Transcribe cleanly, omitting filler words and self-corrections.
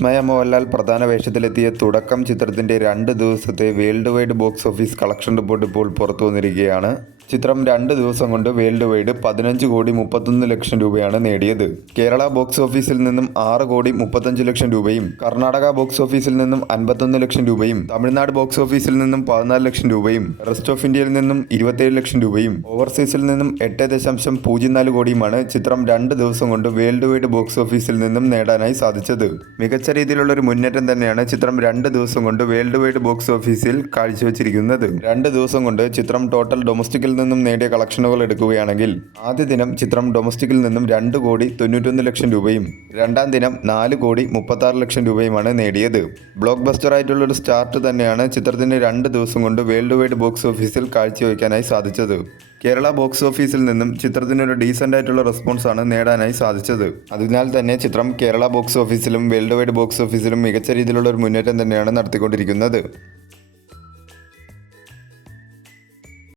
വിസ്മയ മോഹൻലാൽ പ്രധാന വേഷത്തിലെത്തിയ തുടക്കം ചിത്രത്തിൻ്റെ 2 ദിവസത്തെ world wide box office collection report ഇപ്പോൾ പുറത്തു വന്നിരിക്കുകയാണ്. ചിത്രം 2 ദിവസം കൊണ്ട് വേൾഡ് വൈഡ് 15,31,00,000 രൂപയാണ് നേടിയത്. കേരള ബോക്സ് ഓഫീസിൽ നിന്നും 6,35,00,000 രൂപയും കർണാടക ബോക്സ് ഓഫീസിൽ നിന്നും 51 ലക്ഷം രൂപയും തമിഴ്നാട് ബോക്സ് ഓഫീസിൽ നിന്നും 14 ലക്ഷം രൂപയും റെസ്റ്റ് ഓഫ് ഇന്ത്യയിൽ നിന്നും 27 ലക്ഷം രൂപയും ഓവർസീസിൽ നിന്നും 8.04 കോടിയുമാണ് ചിത്രം 2 ദിവസം കൊണ്ട് വേൾഡ് വൈഡ് ബോക്സ് ഓഫീസിൽ നിന്നും നേടാനായി സാധിച്ചത്. മികച്ച രീതിയിലുള്ള ഒരു മുന്നേറ്റം തന്നെയാണ് ചിത്രം 2 ദിവസം കൊണ്ട് വേൾഡ് വൈഡ് ബോക്സ് ഓഫീസിൽ കാഴ്ചവെച്ചിരിക്കുന്നത്. 2 ദിവസം കൊണ്ട് ചിത്രം ടോട്ടൽ ഡൊമസ്റ്റിക്കിൽ നിന്നും നേടിയ കളക്ഷനുകൾ എടുക്കുകയാണെങ്കിൽ ആദ്യ ദിനം ചിത്രം ഡൊമസ്റ്റിക്കിൽ നിന്നും 2,91,00,000 രൂപയും രണ്ടാം ദിനം 4,36,00,000 രൂപയുമാണ് നേടിയത്. ബ്ലോക്ക് ബസ്റ്റർ ആയിട്ടുള്ളൊരു സ്റ്റാർട്ട് തന്നെയാണ് ചിത്രത്തിന് 2 ദിവസം കൊണ്ട് വേൾഡ് വൈഡ് ബോക്സ് ഓഫീസിൽ കാഴ്ചവെക്കാനായി സാധിച്ചത്. കേരള ബോക്സ് ഓഫീസിൽ നിന്നും ചിത്രത്തിനൊരു ഡീസൻ്റ് ആയിട്ടുള്ള റെസ്പോൺസാണ് നേടാനായി സാധിച്ചത്. അതിനാൽ തന്നെ ചിത്രം കേരള ബോക്സ് ഓഫീസിലും വേൾഡ് വൈഡ് ബോക്സ് ഓഫീസിലും മികച്ച രീതിയിലുള്ള ഒരു മുന്നേറ്റം തന്നെയാണ് നടത്തിക്കൊണ്ടിരിക്കുന്നത്.